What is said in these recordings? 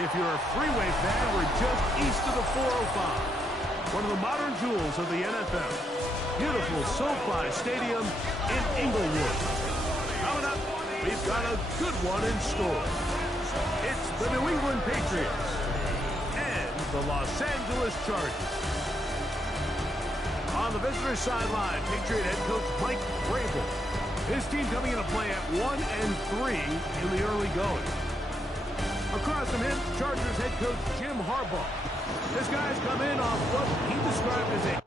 If you're a freeway fan, we're just east of the 405. One of the modern jewels of the NFL. Beautiful SoFi Stadium in Inglewood. Coming up, we've got a good one in store. It's the New England Patriots and the Los Angeles Chargers. On the visitor sideline, Patriot head coach Mike Vrabel. His team coming into play at 1-3 in the early going. Across from him, Chargers head coach Jim Harbaugh. This guy's come in off what he described as a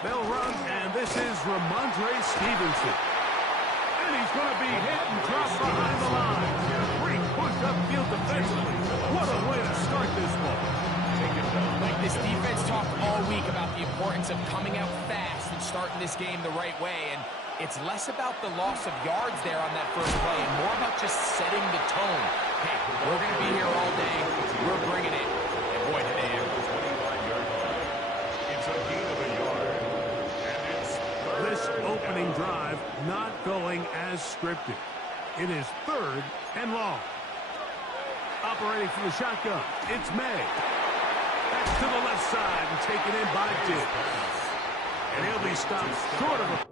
bell rung, and this is Ramondre Stevenson. And he's going to be hit and dropped behind the line. Great push upfield defensively. What a way to start this one. Like, this defense talked all week about the importance of coming out fast and starting this game the right way. And it's less about the loss of yards there on that first play and more about just setting the tone. Hey, we're going to be here all day. We're bringing it. And boy, did they ever. It's a gain of a yard. This opening drive not going as scripted. It is 3rd and long. Operating from the shotgun, it's May. That's to the left side and taken in by Diggs. And he'll be stopped short of a...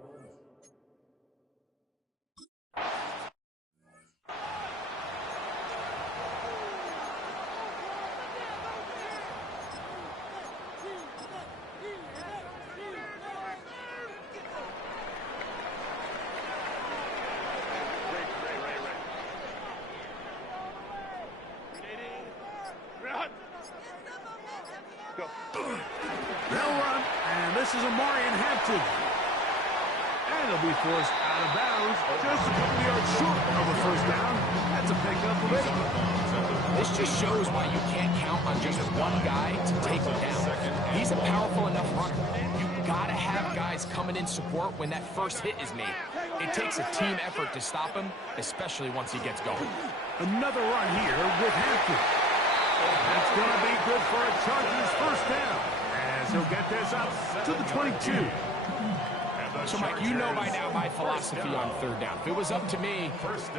They'll run, and this is Amarian Hampton. And he'll be forced out of bounds just a couple yards short of a first down. That's a pickup of 8. This just shows why you can't count on just one guy to take him down. He's a powerful enough runner. You've got to have guys coming in support when that first hit is made. It takes a team effort to stop him, especially once he gets going. Another run here with Hampton. That's going to be good for a Chargers first down, as he'll get this up to the 22. So, Mike, you know by now my philosophy on third down. If it was up to me,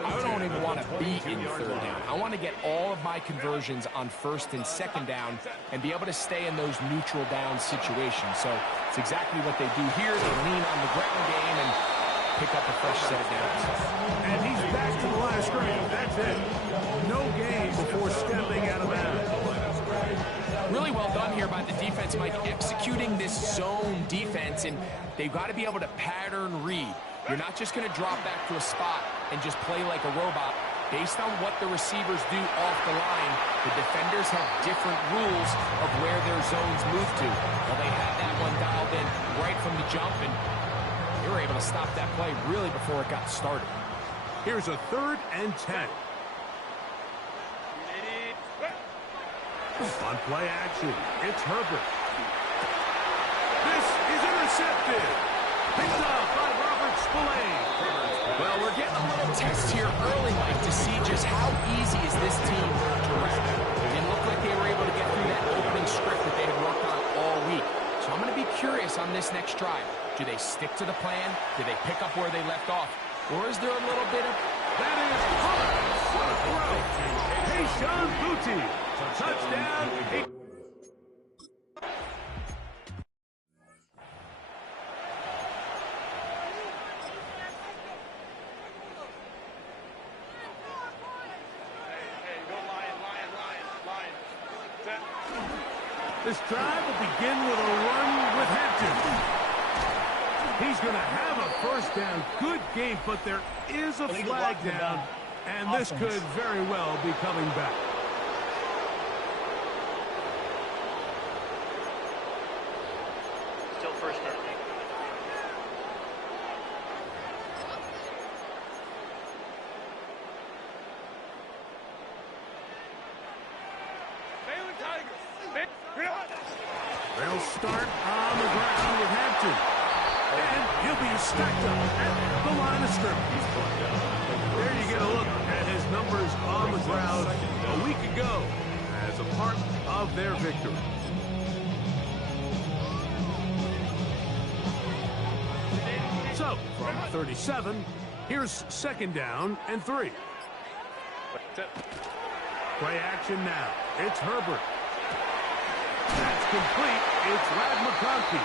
I don't even want to be in third down. I want to get all of my conversions on first and second down and be able to stay in those neutral down situations. So it's exactly what they do here. They lean on the ground game and pick up a fresh set of downs. And he's back to the line of scrimmage. That's it. No gain before stepping out of bounds. Really well done here by the defense, Mike, executing this zone defense, and they've got to be able to pattern read. You're not just going to drop back to a spot and just play like a robot. Based on what the receivers do off the line, the defenders have different rules of where their zones move to. Well, they had that one dialed in right from the jump, and they were able to stop that play really before it got started. Here's a 3rd and 10. On play action, it's Herbert. This is intercepted. Picked up by Robert Spillane. Well, we're getting a little test here early, Mike, to see just how easy is this team to wreck. It didn't look like they were able to get through that opening script that they had worked on all week. So I'm going to be curious on this next drive. Do they stick to the plan? Do they pick up where they left off? Or is there a little bit of... That is hard. What a throw. Hey, Sean Booty. Touchdown. This drive will begin with a run with Hampton. He's going to have a first down. Good game, but there is a flag down, and this could very well be coming back. Still first down. They'll start on the ground with Hampton. And he'll be stacked up at the line of scrimmage. There you get a look at his numbers on the ground a week ago as a part of their victory. So, from 37, here's 2nd down and 3. Play action now. It's Herbert. That's complete. It's Rad McConkey.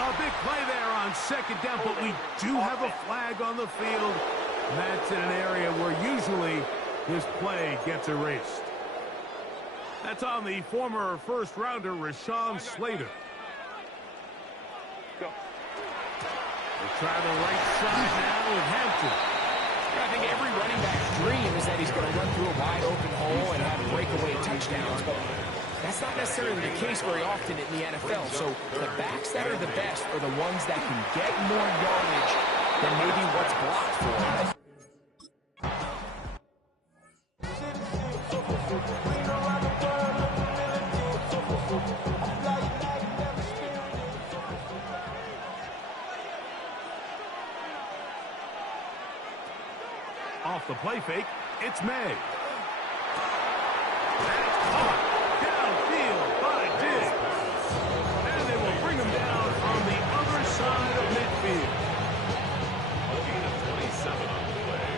A big play there on 2nd down, but we do have a flag on the field. And that's in an area where usually this play gets erased. That's on the former first-rounder, Rashawn Slater. We'll try the right side now with Hampton. I think every running back's dream is that he's going to run through a wide-open hole and have breakaway touchdowns, but that's not necessarily the case very often in the NFL. So the backs that are the best are the ones that can get more yardage than maybe what's blocked for them. Off the play fake, it's May. That's caught downfield by Diggs. And they will bring him down on the other side of midfield. A gain of 27 on the play.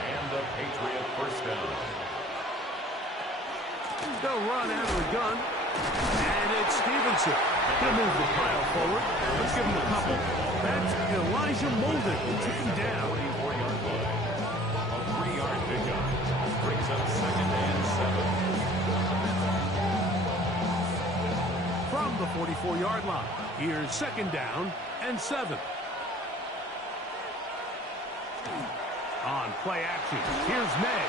And the Patriot first down. They'll run out of the gun. And it's Stevenson. He'll move the pile forward. Let's give him a couple. That's Elijah Molden who took him down. 44-yard line. A 3-yard pickup. Brings up 2nd and 7. From the 44-yard line, here's 2nd down and 7. On play action, here's May.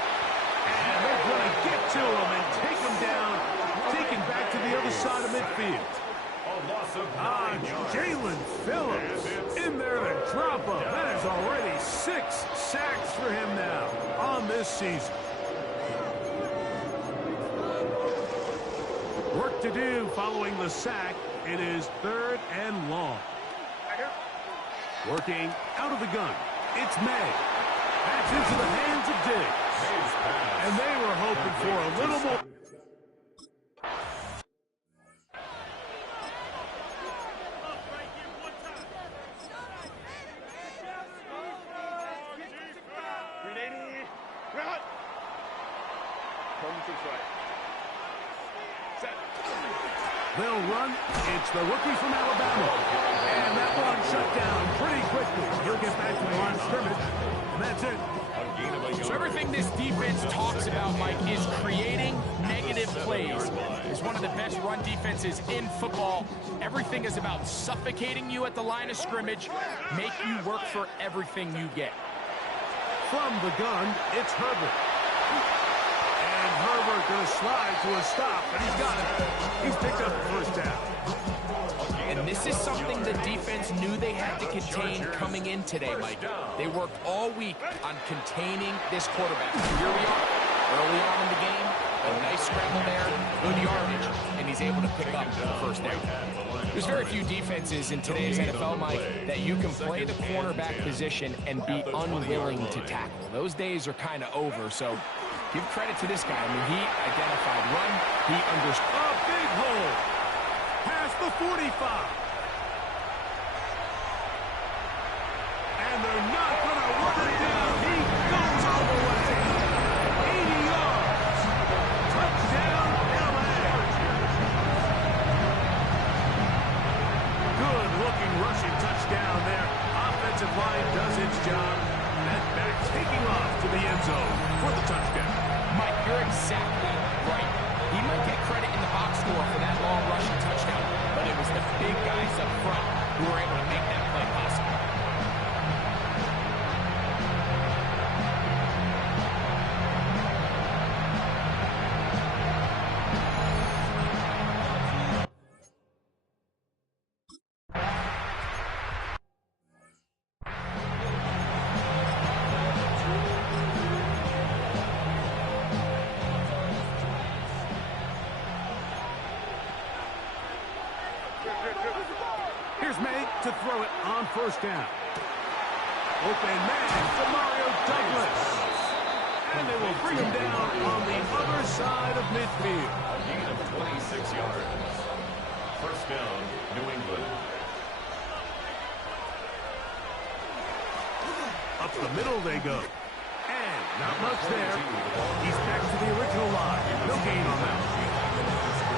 And they're going to get to him and take him down, taken back to the other side of midfield. A loss of 9 yards. Jalen Phillips in there to drop him. That is already 6 sacks for him now on this season. Work to do following the sack. It is 3rd and long. Working out of the gun. It's May. That's into the hands of Diggs. And they were hoping for a little more. They'll run. It's the rookie from Alabama. And that one shut down pretty quickly. He'll get back to the line of scrimmage. And that's it. So everything this defense talks about, Mike, is creating negative plays. It's one of the best run defenses in football. Everything is about suffocating you at the line of scrimmage, make you work for everything you get. From the gun, it's Herbert. And Herbert going to slide to a stop, and he's got it. He's picked up the first down. And this is something the defense knew they had to contain coming in today, Mike. They worked all week on containing this quarterback. Here we are, early on in the game, a nice scramble there, good yardage, and he's able to pick up the first down. There's very few defenses in today's NFL, Mike, that you can play the cornerback position and be unwilling to tackle. Those days are kind of over, so give credit to this guy. I mean, he identified run, he understood. A big hole. Past the 45. And they're not going to run it down. He goes all the way. 80 yards. Touchdown, LA. Good-looking rushing touchdown there. Offensive line does its job. And back taking off to the end zone for the touchdown. Mike, you're exactly right. He might get credit in the box score for that long rushing touchdown, but it was the big guys up front who were able to make that play possible. Here's May to throw it on first down. Open man to Mario Douglas. And they will bring him down on the other side of midfield. A gain of 26 yards. First down, New England. Up the middle they go. And not much there. He's back to the original line. No gain on that.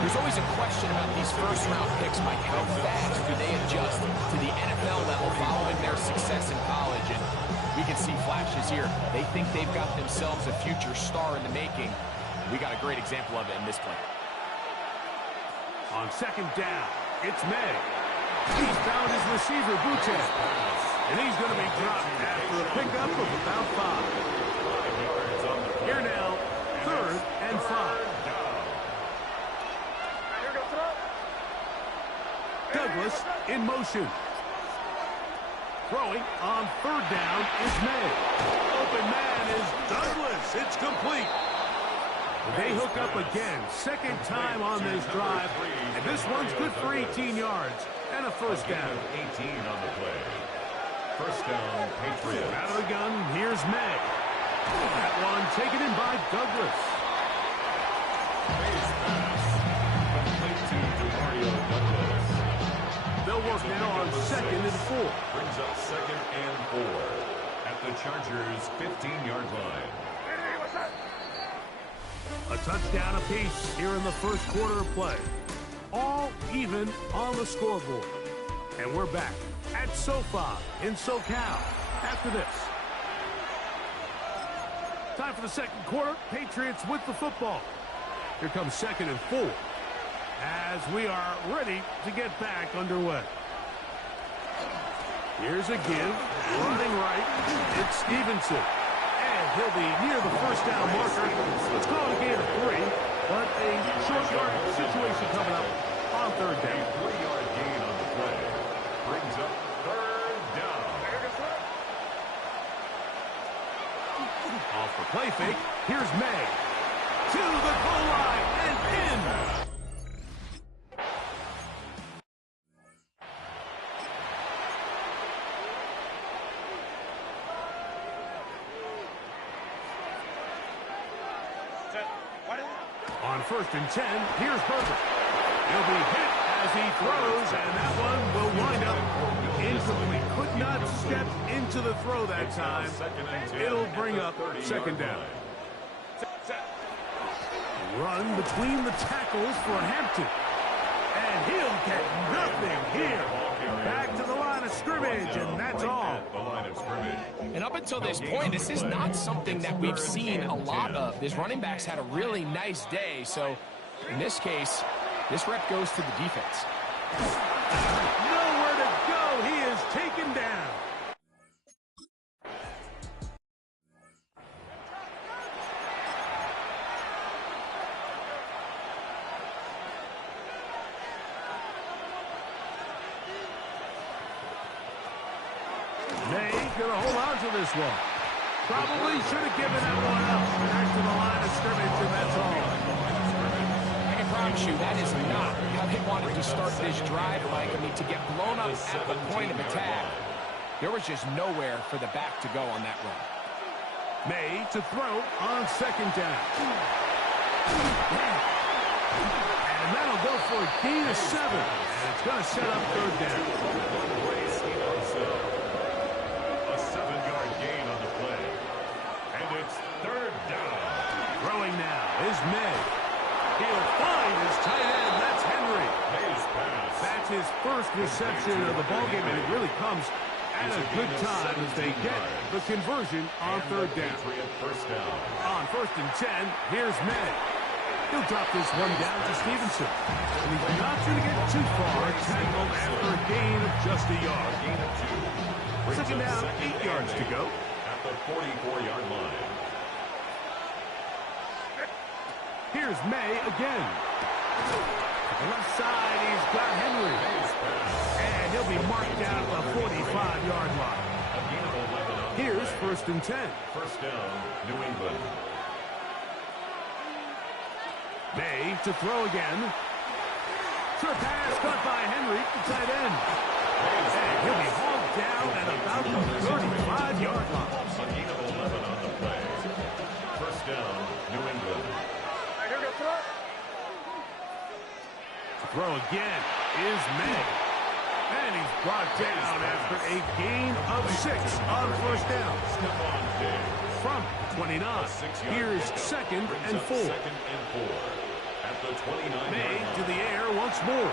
There's always a question about these first-round picks, Mike. How fast do they adjust to the NFL level following their success in college? And we can see flashes here. They think they've got themselves a future star in the making. We got a great example of it in this play. On second down, it's May. He's found his receiver, Butte. And he's going to be dropped after a pickup of about 5. Here now, 3rd and 5. Douglas in motion. Throwing on 3rd down is May. Open man is Douglas. It's complete. They hook up again. 2nd time on this drive. And this one's good for 18 yards and a first down. 18 on the play. First down, Patriots. Out of the gun, here's May. That one taken in by Douglas. Base pass. Complete to Mario Douglas. They'll work now on 2nd and 4. Brings up 2nd and 4 at the Chargers' 15-yard line. A touchdown apiece here in the first quarter of play. All even on the scoreboard. And we're back at SoFi in SoCal after this. Time for the second quarter. Patriots with the football. Here comes 2nd and 4 as we are ready to get back underway. Here's a give. Running right. It's Stevenson. And he'll be near the first down marker. Let's call it a gain of 3. But a short yardage situation coming up on 3rd down. A 3-yard gain on the play. Brings up 3rd down. Off the play fake. Here's May. To the goal line and in. On 1st and 10, here's Burger. He'll be hit as he throws, and that one will wind up incomplete. Could not step into the throw that time. It'll bring up 2nd down. Run between the tackles for Hampton. And he'll get nothing here. Back to the line of scrimmage, and that's all. And up until this point, this is not something that we've seen a lot of. This running back's had a really nice day, so in this case, this rep goes to the defense. Nowhere to go. He is taken down. May gonna hold on to this one. Probably should have given that one up. Back to the line of scrimmage, and that's all. I can promise you that is not how they wanted to start this drive, Mike. I mean, to get blown up at the point of attack, there was just nowhere for the back to go on that run. May to throw on 2nd down. And that'll go for a gain of 7. And it's going to set up 3rd down. A 7-yard gain on the play. And it's 3rd down. Throwing now is May. He'll find his tight end. That's Henry. May's pass. That's his first reception of the ballgame, and it really comes at a good time as they get the conversion on 3rd down. First down. On 1st and 10, here's May. He'll drop this one down to Stevenson. And he's not going to get too far. Tackled after a gain of just a yard. Gain of 2. 2nd down, 8 yards to go. At the 44-yard line. Here's May again. The left side, he's got Henry. And he'll be marked down at the 45-yard line. Here's 1st and 10. First down, New England. May to throw again. Short pass caught by Henry, the tight end. And he'll be hauled down at about the 35-yard line. A gain of 11 on the play. First down, New England. Throw again is May. And he's brought down after a gain of 6 on first down. From 29, here's second and 4. At the 29. May to the air once more.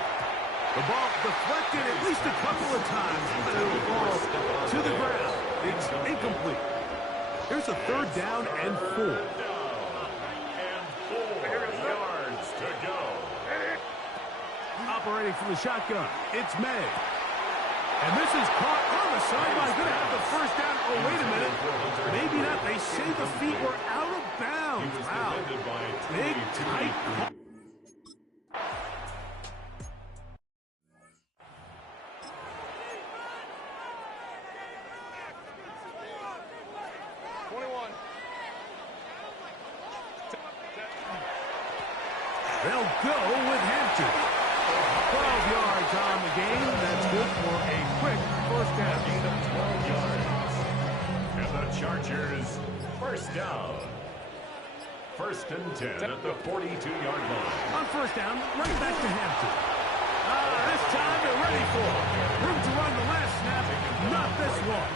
The ball deflected at least a couple of times, but it'll fall to the ground. It's incomplete. Here's a third down and 4. And 4 yards to go. Operating from the shotgun, it's May. And this is caught on the sideline. Going to have the first down. Oh, wait a minute. Maybe not. They say the feet were out of bounds. Wow. Big, tight call. They'll go with Hampton. 12 yards on the game. That's good for a quick first down. Gain of 12 yards. And the Chargers, first down. First and 10 at the 42-yard line. On first down, right back to Hampton. This time they're ready for it. Room to run the last snap. Not this one.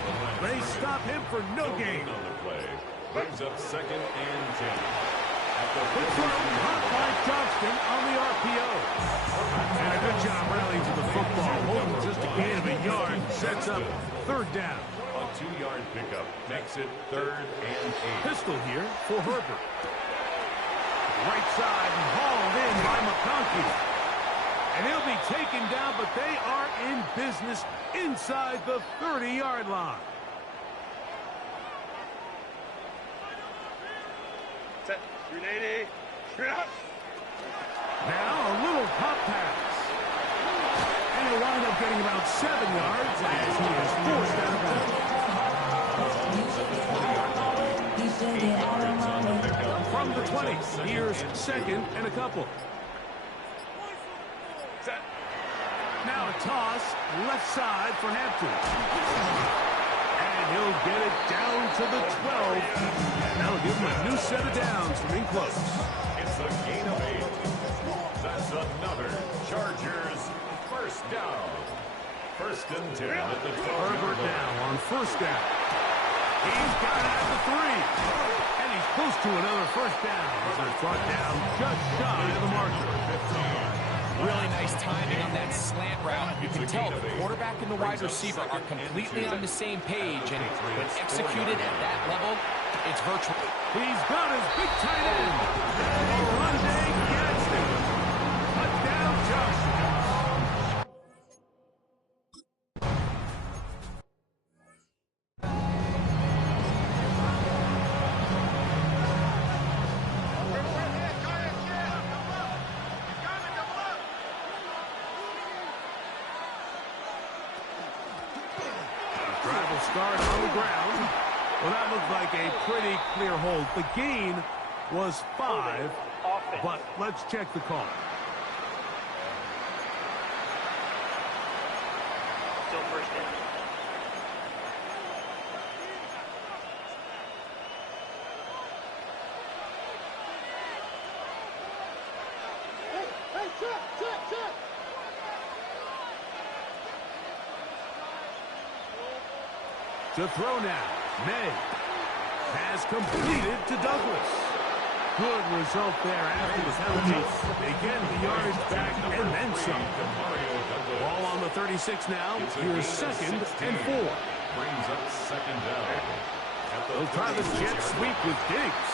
They stop him for no gain. On the play. Brings up second and 10. Quick throw, caught by Johnston on the RPO. And a good job rallying to the football. Holding just a gain of a yard. Sets up third down. A 2-yard pickup makes it third and 8. Pistol here for Herbert. Right side and hauled in by McConkey. And he'll be taken down, but they are in business inside the 30-yard line. Set. 380. Straight up. Now a little pop pass. And he'll wind up getting about 7 yards as he is forced out of bounds. From the 20, here's second and a couple. Set. Now a toss, left side for Hampton. And he'll get it down to the 12. That'll give him a new set of downs from in close. It's a gain of 8. That's another Chargers first down. First and 10 at the 12. Herbert now on first down. He's got it at the 3. And he's close to another first down. As they're brought down just shy of the marker. Really nice timing on that slant route. You can tell the quarterback and the wide receiver are completely on the same page, and when executed at that level, it's virtual. He's got his big tight end. Monday gets him. Touchdown, Josh. Start on the ground. Well, that looked like a pretty clear hold. The gain was 5, but let's check the call. Still first down. Check. To throw now. May has completed to Douglas. Good result there after the penalty. They get the yardage back and then some. Ball on the 36 now. Here's second and 4. Brings up second down. They'll try the jet sweep with Diggs.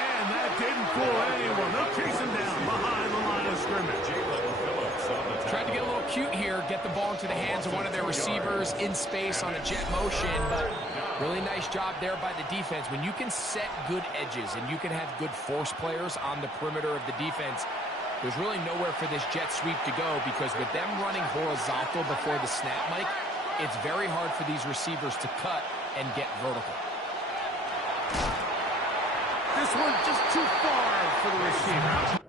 And that didn't fool anyone. They'll chase him down behind the line of scrimmage. Tried to get a little cute here, get the ball into the hands of one of their receivers in space on a jet motion, but really nice job there by the defense. When you can set good edges and you can have good force players on the perimeter of the defense, there's really nowhere for this jet sweep to go, because with them running horizontal before the snap, Mike, it's very hard for these receivers to cut and get vertical. This one just too far for the receiver.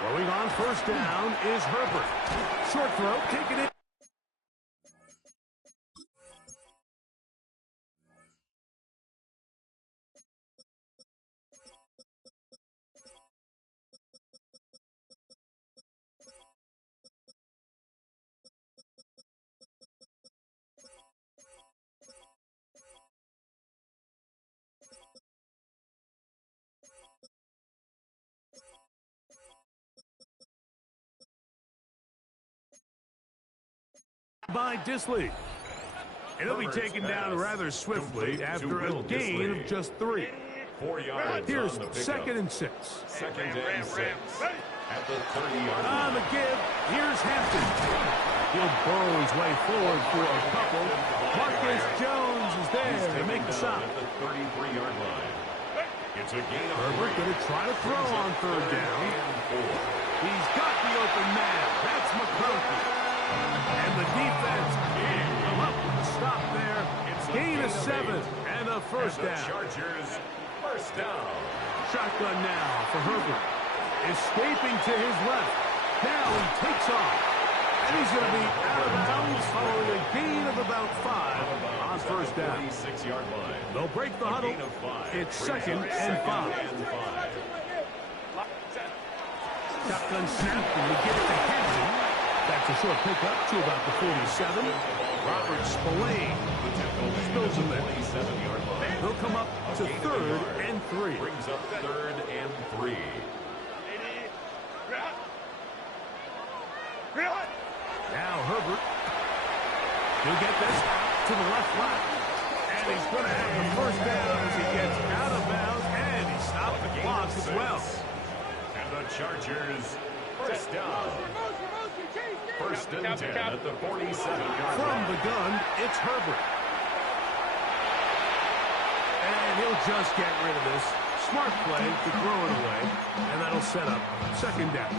Throwing on first down is Herbert. Short throw, taken in. By Disley. And he'll be taken down rather swiftly after a gain of just 3. 4 yards. Here's on the second and 6. Second and 6 at the 30-yard line. On the give, here's Hampton. He'll burrow his way forward for a couple. Marcus Jones is there to make the stop. At the 33-yard line. It's a gain of Herbert going to try to throw on third down. He's got the open man. That's McConkey. And the defense can't come up with a stop there. It's gain of 7 and a first down. Chargers, first down. Shotgun now for Herbert. Escaping to his left. Now he takes off. And he's going to be out of bounds following a gain of about 5 on first down. 26-yard line. They'll break the huddle. It's second and 5. Shotgun snap, and we get it to Hampton. That's a short pickup to about the 47. Robert Spillane spills him there. He'll come up to third and 3. Brings up third and 3. Now Herbert. He'll get this to the left flat. And he's going to have the first down as he gets out of bounds. And he stopped the clock as well. And the Chargers, first down. First and 10 at the 47-yard From line. the gun, it's Herbert. And he'll just get rid of this. Smart play to throw it away. And that'll set up second down.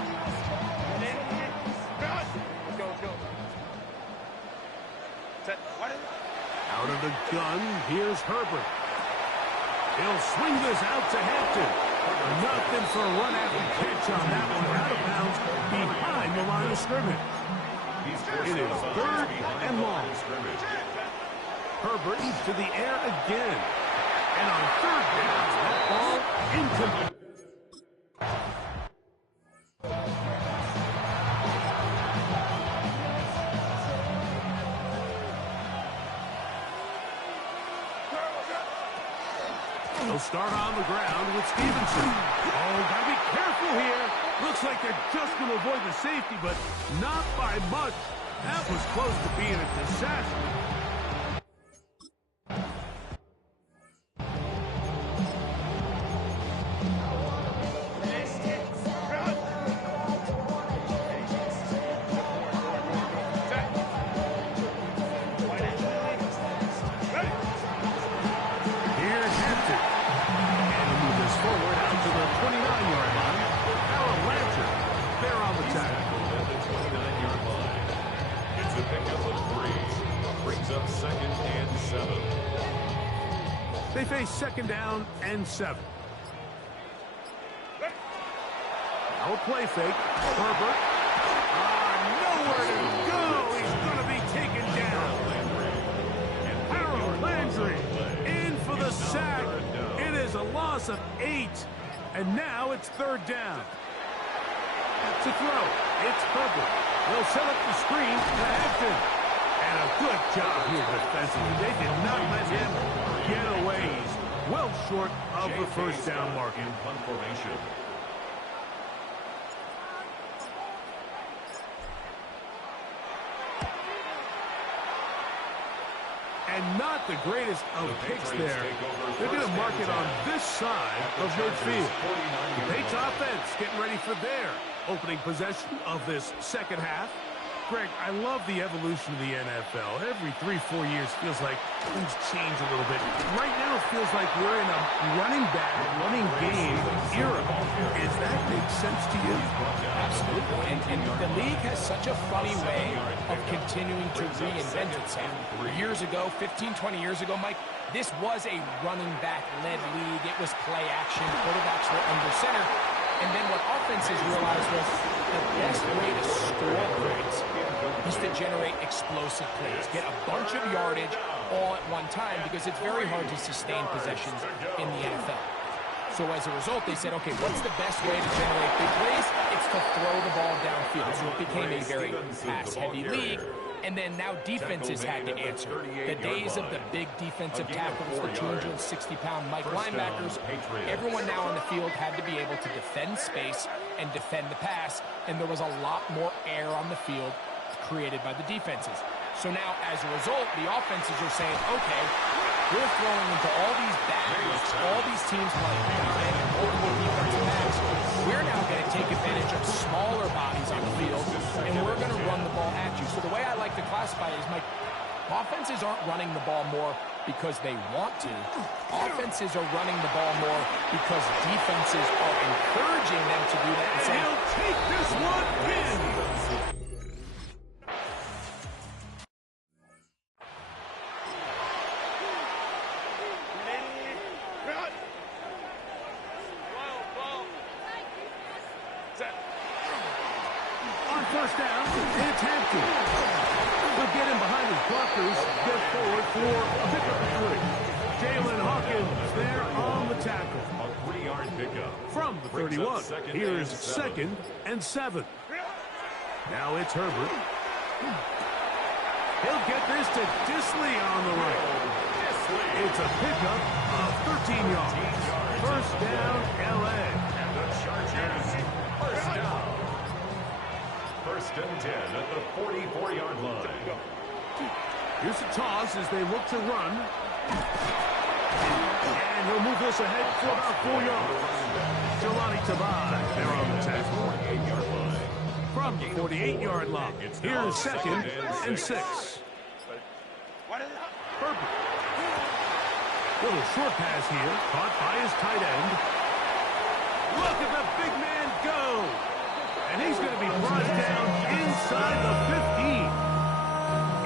Out of the gun, here's Herbert. He'll swing this out to Hampton. Nothing for a run after catch on that one. Out of bounds behind the line of scrimmage. It is third and long. Herbert to the air again. And on third down, that ball incomplete. They'll start on the ground with Stevenson. Oh, gotta be careful here. Looks like they're just going to avoid the safety, but not by much. That was close to being a disaster. Here's Hampton. And he'll move this forward out to the 29-yard line. Aaron Lancher, they're on the tackle. At the 29-yard line. It's a pickup of 3. Brings up second and 7. They face second down and 7. Now a play fake. Herbert. Nowhere to go. He's going to be taken down. Harold Landry in for the sack. It is a loss of 8. And now it's third down. To throw. It's Herbert. They'll set up the screen to Hampton. And a good job here defensively. They did not let him get away. He's well short of the first down mark. In punt formation. And not the greatest of kicks there. They're going to mark it on this side of midfield. The Patriots offense getting ready for their opening possession of this second half. Greg, I love the evolution of the NFL. Every 3-4 years feels like things change a little bit. Right now it feels like we're in a running back, running game era. Does that make sense to you? Absolutely. And the league has such a funny way of continuing to reinvent itself. Years ago, 15, 20 years ago, Mike, this was a running back-led league. It was play action. Quarterbacks were under center. And then what offenses realized was the best way to score points is to generate explosive plays. Get a bunch of yardage all at one time because it's very hard to sustain possessions in the NFL. So as a result, they said, okay, what's the best way to generate big plays? It's to throw the ball downfield. So it became a very pass-heavy league. And then now defenses had to answer. The days of the big defensive tackles, the 260-pound Mike linebackers, everyone now on the field had to be able to defend space and defend the pass, and there was a lot more air on the field created by the defenses. So now, as a result, the offenses are saying, okay, we're throwing into all these bad looks, all these teams like dime and multiple defensive backs. We're now going to take advantage of smaller bodies on the field, and we're going to run the ball at you. So the way I like to classify it is, Mike, offenses aren't running the ball more because they want to. Offenses are running the ball more because defenses are encouraging them to do that and saying, he'll take this one in. First down, it's Hampton. He'll get him behind his blockers, get forward for a pickup of 3. Jalen Hawkins there on the tackle. A 3-yard pickup. From the 31, here's 2nd and 7. Now it's Herbert. He'll get this to Disley on the right. It's a pickup of 13 yards. First down, L.A. And the Chargers, first down. First and 10 at the 44-yard line. Here's the toss as they look to run. And he'll move this ahead for about 4 yards. Jelani Tabai there on the tackle. From the 48-yard line, here's 2nd and 6. Herbert. Little short pass here, caught by his tight end. Look at the big man go! And he's going to be brought down inside the 15.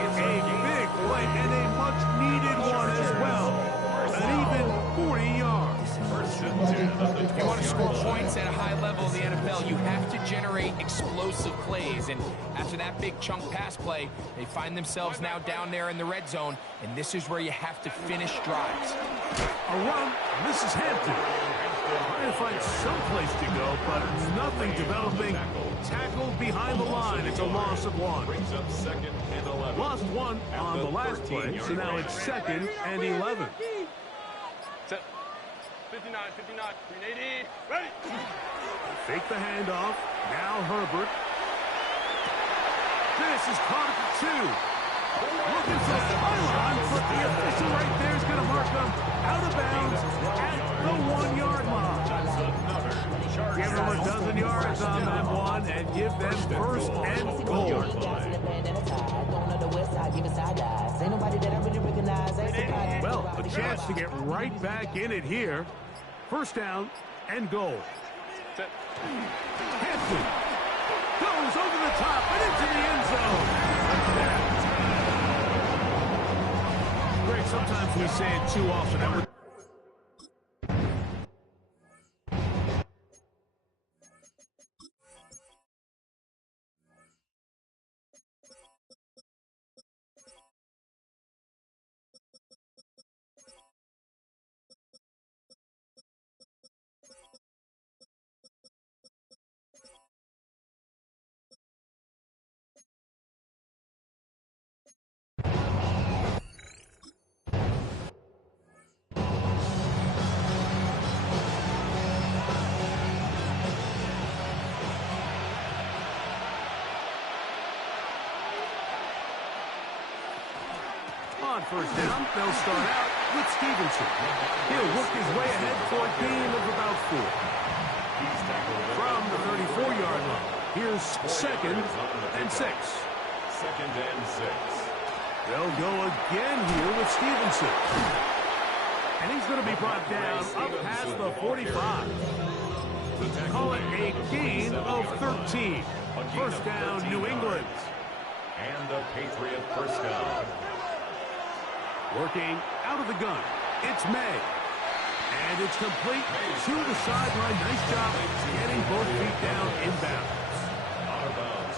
It's a big play and a much-needed one as well. An even 40 yards. If you want to score points at a high level in the NFL, you have to generate explosive plays. And after that big chunk pass play, they find themselves now down there in the red zone. And this is where you have to finish drives. A run. This is Hampton. Trying to find some place to go, but nothing developing. Tackled behind the line. It's a loss of 1. Lost 1 on the last play, so now it's 2nd and 11. 59, 380, ready. Fake the handoff. Now Herbert. This is caught at the 2. Looking for the pylon, but the official right there is going to mark them out of bounds at the 1-yard line. Give them a dozen yards on that one and give them first and goal. Well, a chance to get right back in it here. First down and goal. Hampton goes over the top and into the end zone. Greg, sometimes we say it too often. And we're on first down, they'll start out with Stevenson. He'll work his way ahead for a gain of about 4. From the 34-yard line, here's 2nd and 6. 2nd and 6. They'll go again here with Stevenson. And he's going to be brought down up past the 45. Call it a gain of 13. First down, New England. And a Patriot first down. Working out of the gun. It's May. And it's complete to the sideline. Nice job getting both feet down inbound.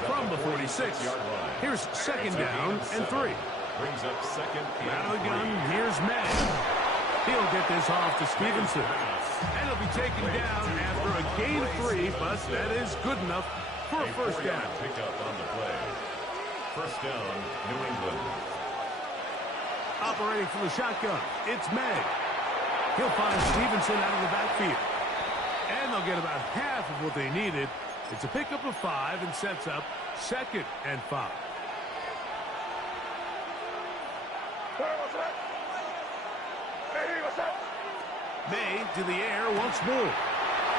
From the 46, here's second down and 3. Brings up second and Out of the gun, here's May. He'll get this off to Stevenson. And he'll be taken down after a gain of 3, but that is good enough for a first down. Pick up on the play. First down, New England. Operating from the shotgun, it's May. He'll find Stevenson out of the backfield. And they'll get about half of what they needed. It's a pickup of 5 and sets up second and 5. May to the air once more.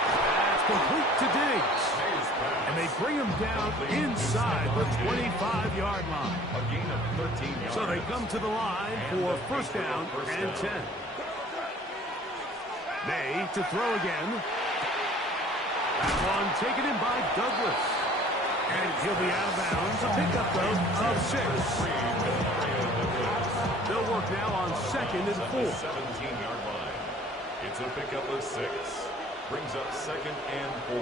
That's complete to Diggs. And they bring him down inside the 25-yard line. A gain of 13 yards. So they come to the line for first down and 10. May to throw again. That one taken in by Douglas. And he'll be out of bounds. A pickup, though, of 6. They'll work now on second and 4. 17-yard line. It's a pickup of 6. Brings up second and 4.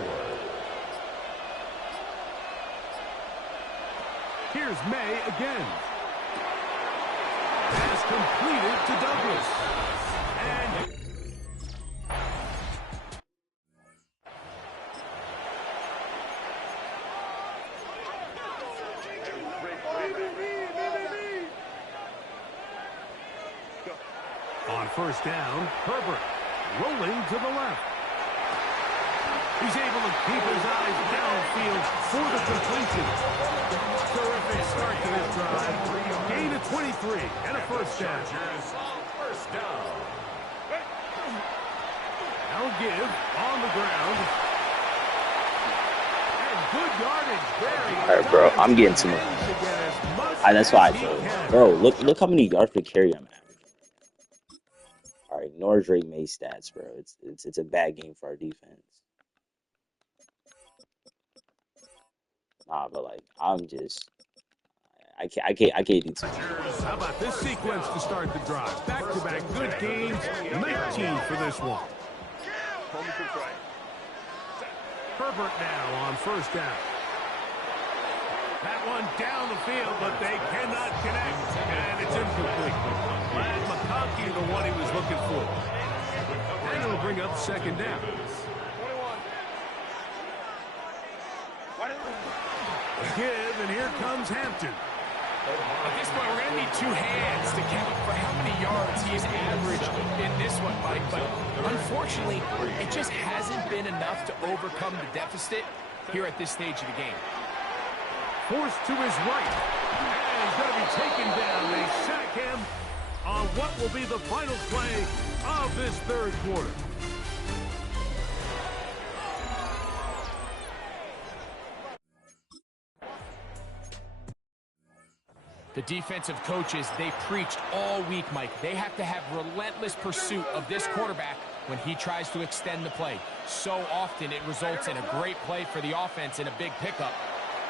Here's May again. Pass completed to Douglas. And on first down, Herbert rolling to the left. He's able to keep his eyes downfield for the completion. Terrific start to this drive. Gain of 23 and a first down. First down. Now give on the ground. And good yardage there. All right, bro. I'm getting too much. That's why I feel. Bro, look how many yards per carry I'm averaging. All right, ignore Drake May stats, bro. It's a bad game for our defense. Nah, but like I'm just I can't do too much. How about this sequence to start the drive? Back-to-back good games. 19 for this one. Herbert now on first down. That one down the field, but they cannot connect. And it's incomplete. Glad McConkey, the one he was looking for. And it'll bring up second down. A give, and here comes Hampton. At this point, we're going to need 2 hands to count for how many yards he's averaged in this one, Mike. But unfortunately, it just hasn't been enough to overcome the deficit here at this stage of the game. Forced to his right. And he's going to be taken down. They sack him on what will be the final play of this third quarter. The defensive coaches, they preached all week, Mike. They have to have relentless pursuit of this quarterback when he tries to extend the play. So often it results in a great play for the offense and a big pickup.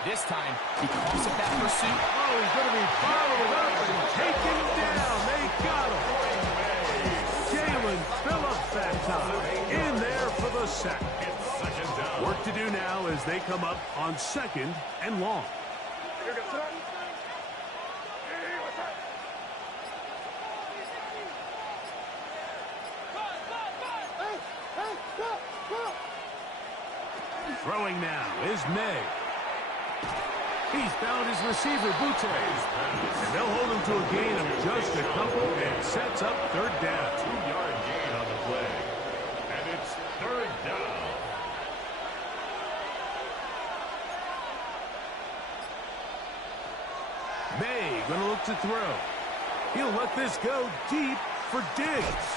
This time, because of that pursuit. Oh, he's going to be followed up and taken down. They got him. Jalen Phillips that time in there for the sack. Work to do now as they come up on second and long. Throwing now is May. He's found his receiver, Butte. And they'll hold him to a gain of just a couple and sets up third down. 2-yard gain on the play. And it's third down. May going to look to throw. He'll let this go deep for Diggs.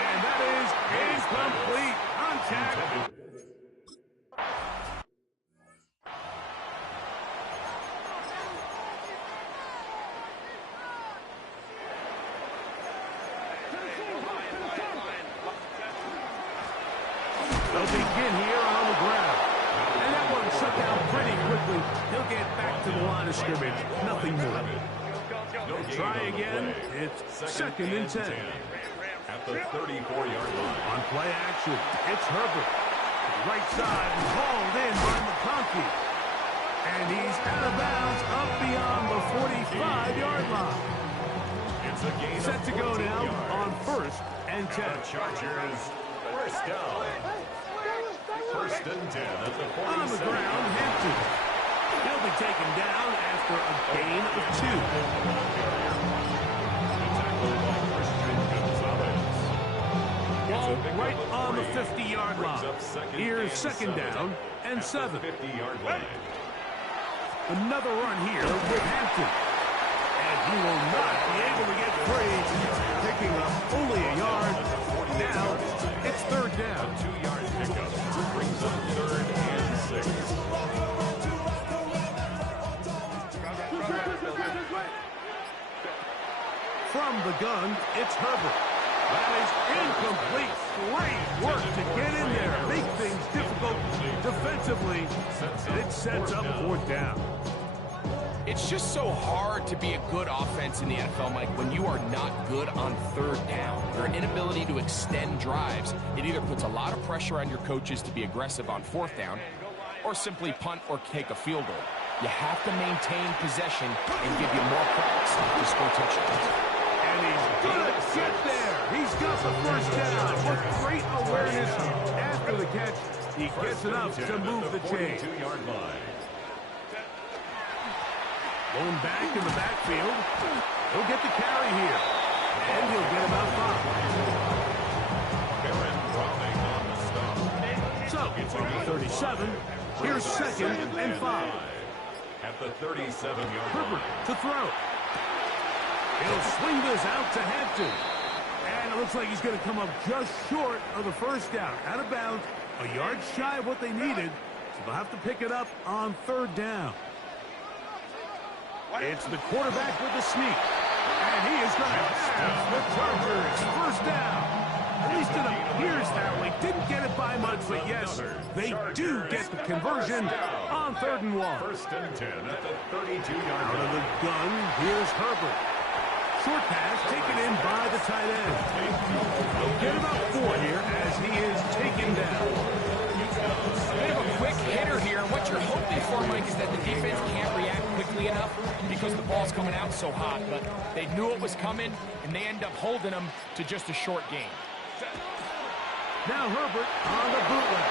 And that is incomplete. Contact. They'll begin here on the ground. And that one shut down pretty quickly. likely he'll get back to the line of scrimmage. Nothing more. Try again. It's second and 10. At the 34-yard line. On play action, it's Herbert. Right side and hauled in by McConkey. And he's out of bounds up beyond the 45-yard line. It's a gain Set to go now on first and 10. Chargers, first down. First and 10 at the 47. On the ground, Hampton. He'll be taken down after a gain of 2. Ball right on the 50-yard line. Here's second down and 7. 50-yard line. Another run here with Hampton. And he will not be able to get free. Picking up only a yard. Now it's third down. 2-yard pickup brings up third and 6. From the gun, it's Herbert. That is incomplete. Great work to get in there. Make things difficult defensively. And it sets up fourth down. It's just so hard to be a good offense in the NFL, Mike, when you are not good on third down. Your inability to extend drives, it either puts a lot of pressure on your coaches to be aggressive on fourth down or simply punt or take a field goal. You have to maintain possession and give you more cracks to score touchdowns. And he's gonna get there. He's got the first down with great awareness after the catch. He gets enough to move the chain. 42-yard line. Going back in the backfield. He'll get the carry here. And he'll get about 5. Baron Browning on the stop. So, from the 37, here's second and 5. At the 37-yard Herbert line. to throw. He'll swing this out to Hampton. And it looks like he's going to come up just short of the first down. Out of bounds, a yard shy of what they needed. So they'll have to pick it up on third down. It's the quarterback with the sneak. And he is going to have the Chargers first down. At least it appears that way. Didn't get it by much, but yes, they do get the conversion on third and 1. First and 10 at the 32-yard Out of line. the gun, here's Herbert. Short pass taken in by the tight end. He'll get about 4 here as he is taken down. Bit of a quick hitter here, and what you're hoping for, Mike, is that the defense can't react quickly enough because the ball's coming out so hot. But they knew it was coming, and they end up holding them to just a short game. Now Herbert on the bootleg.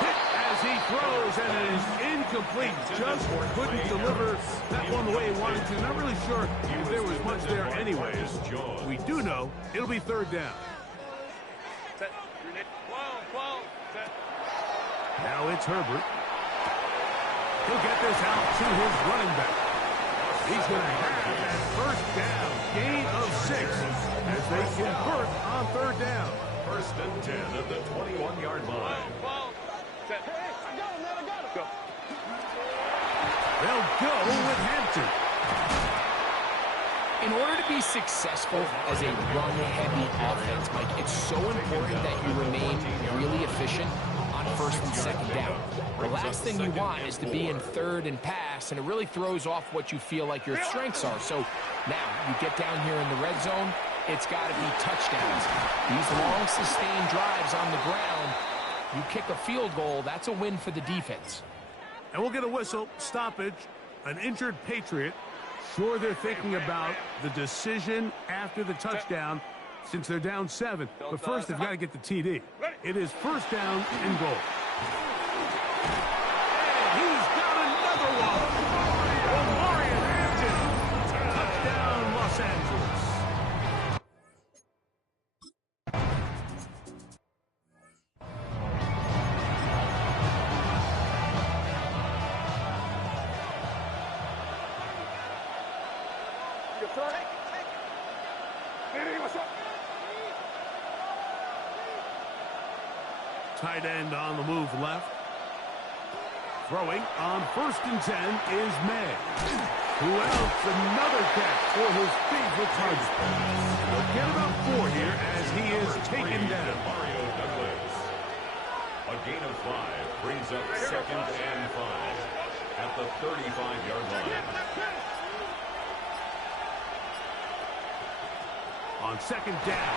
Hit as he throws, and it is incomplete. Just couldn't deliver that one the way he wanted to. Not really sure if there was much there anyways. We do know it'll be third down. Now it's Herbert. He'll get this out to his running back. He's going to have that first down. Gain of 6 as they convert on third down. First and 10 at the 21-yard line. They'll go with Hampton. In order to be successful as a run-heavy offense, Mike, it's so important that you remain really efficient on first and second down. The last thing you want is to be in third and pass, and it really throws off what you feel like your strengths are. So now you get down here in the red zone, it's got to be touchdowns. These long, sustained drives on the ground, you kick a field goal, that's a win for the defense. And we'll get a whistle, stoppage, an injured Patriot. Sure, they're thinking about the decision after the touchdown since they're down 7. But first, they've got to get the TD. It is first down and goal. And he's got another one. Omarion Hampton. Touchdown, Los Angeles. Tight end on the move left. Throwing on first and 10 is May. Who else? Another catch for his favorite target. He'll get about 4 here as he is taken down. Mario Douglas. A gain of 5 brings up second and 5. at the 35-yard line. On second down,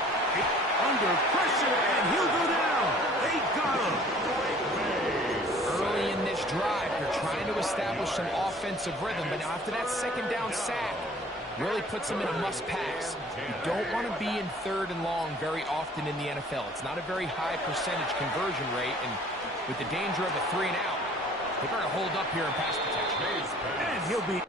under pressure, and he'll go down. They got him. Early in this drive, you're trying to establish some offensive rhythm, but now after that second down sack, really puts them in a must-pass. You don't want to be in 3rd and long very often in the NFL. It's not a very high percentage conversion rate, and with the danger of a 3-and-out, they better hold up here in pass protection. And he'll be...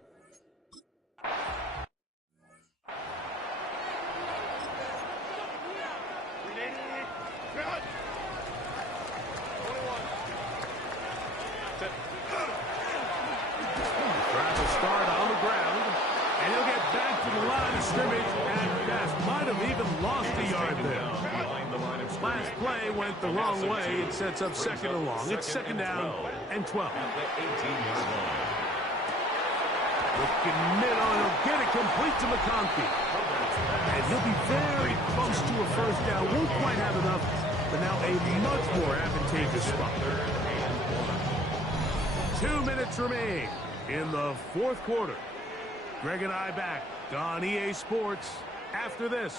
Trying to start on the ground, and he'll get back to the line of scrimmage and best. Might have even lost a yard there. Last play went the wrong way. It sets up 2nd and long. It's 2nd down and 12. Looking middle, and he'll get it complete to McConkey. And he'll be very close to a 1st down. Won't quite have enough, but now a much more advantageous spot. 2 minutes remain in the 4th quarter. Greg and I back on EA Sports after this.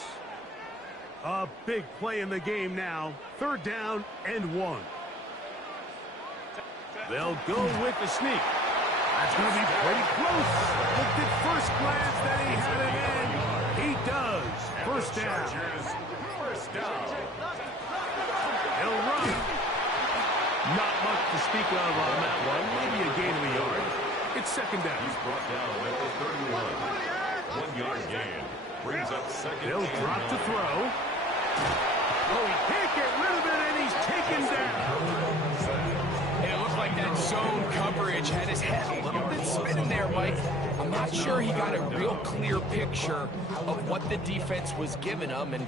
A big play in the game now. 3rd down and 1. They'll go with the sneak. That's going to be pretty close. Looked at first glance that he had it in. He does. 1st down. He'll run. Not much to speak of on that one. Maybe a gain of a yard. It's 2nd down. He's brought down at the 31. 1-yard gain. Brings up 2nd. They'll drop to throw. Oh, he can't get rid of it, and he's taken down. It looked like that zone coverage had his head a little bit spinning there, Mike. I'm not sure he got a real clear picture of what the defense was giving him, and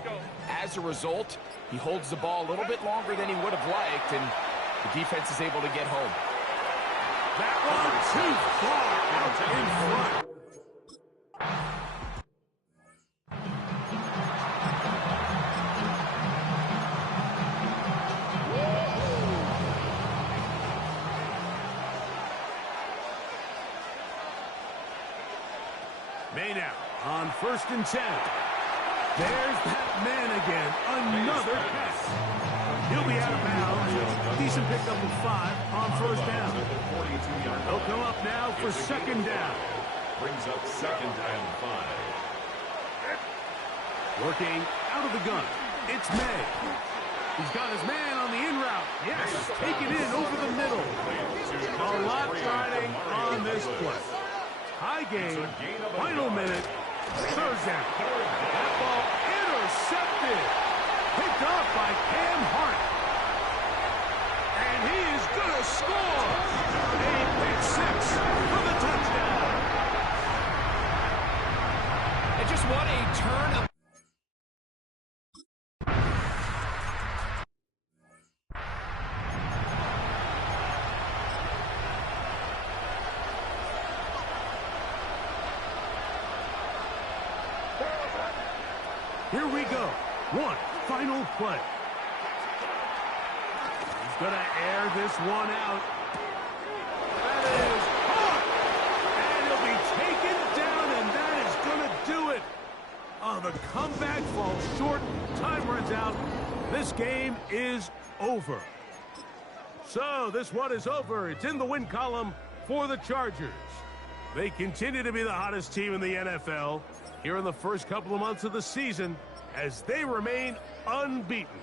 as a result, he holds the ball a little bit longer than he would have liked, and the defense is able to get home. That one too far out in front. Maynard on 1st and 10. There's that man again. Another pass. He'll be out of bounds. Decent pickup of 5 on 1st down. He'll come up now for 2nd down. Brings up 2nd and 5. Working out of the gun. It's May. He's got his man on the in route. Yes, taken in over the middle. A lot riding on this play. High game, final minute, 3rd down. That ball intercepted. Picked off by Cam Hart. And he is going to score. A pick 6 for the touchdown. And just what a turn of... Here we go. One final play. He's going to air this one out. That is caught. And he'll be taken down, and that is going to do it. Oh, the comeback falls short. Time runs out. This game is over. So this one is over. It's in the win column for the Chargers. They continue to be the hottest team in the NFL here in the first couple of months of the season as they remain unbeaten.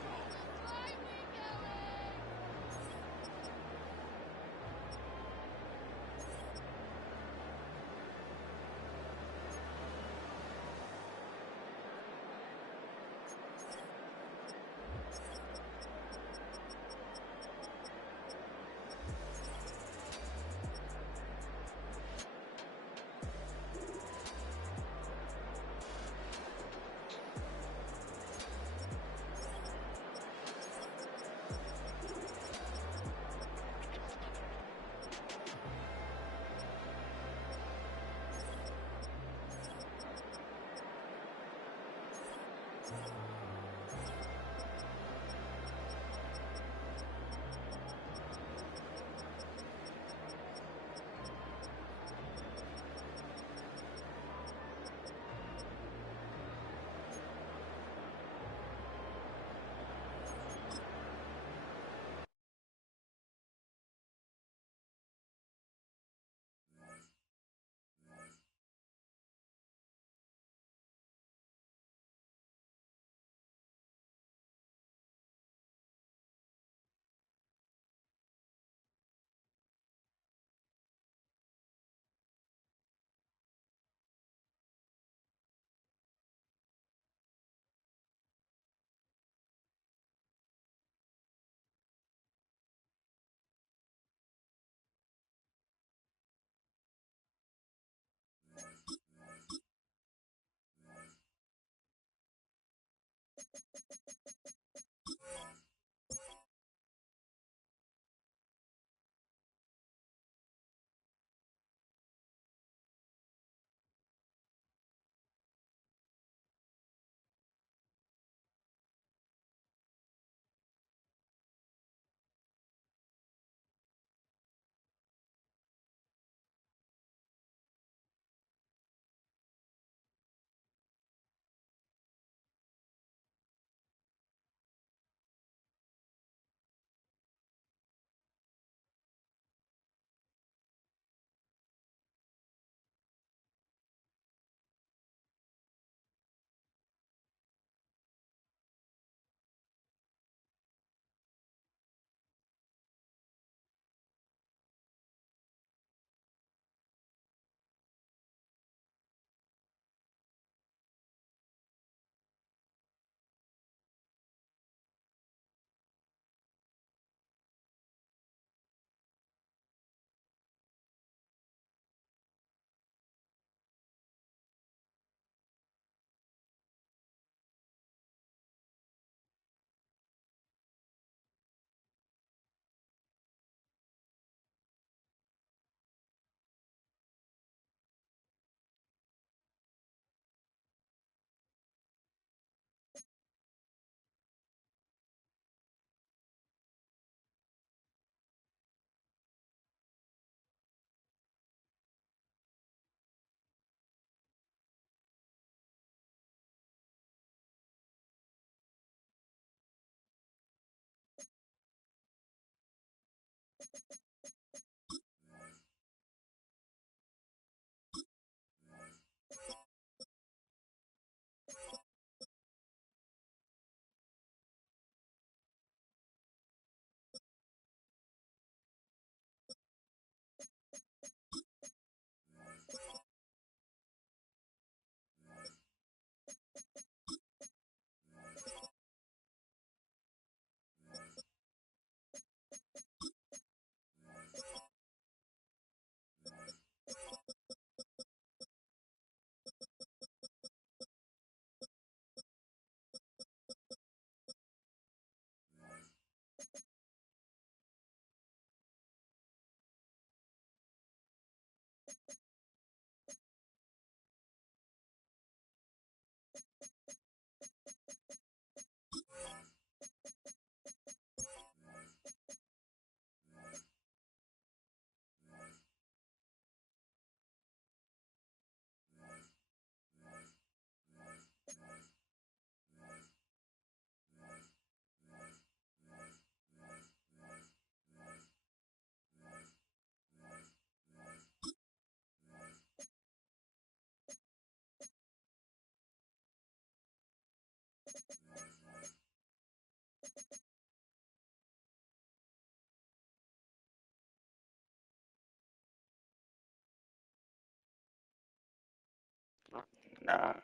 Nah.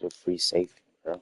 The free safety, bro.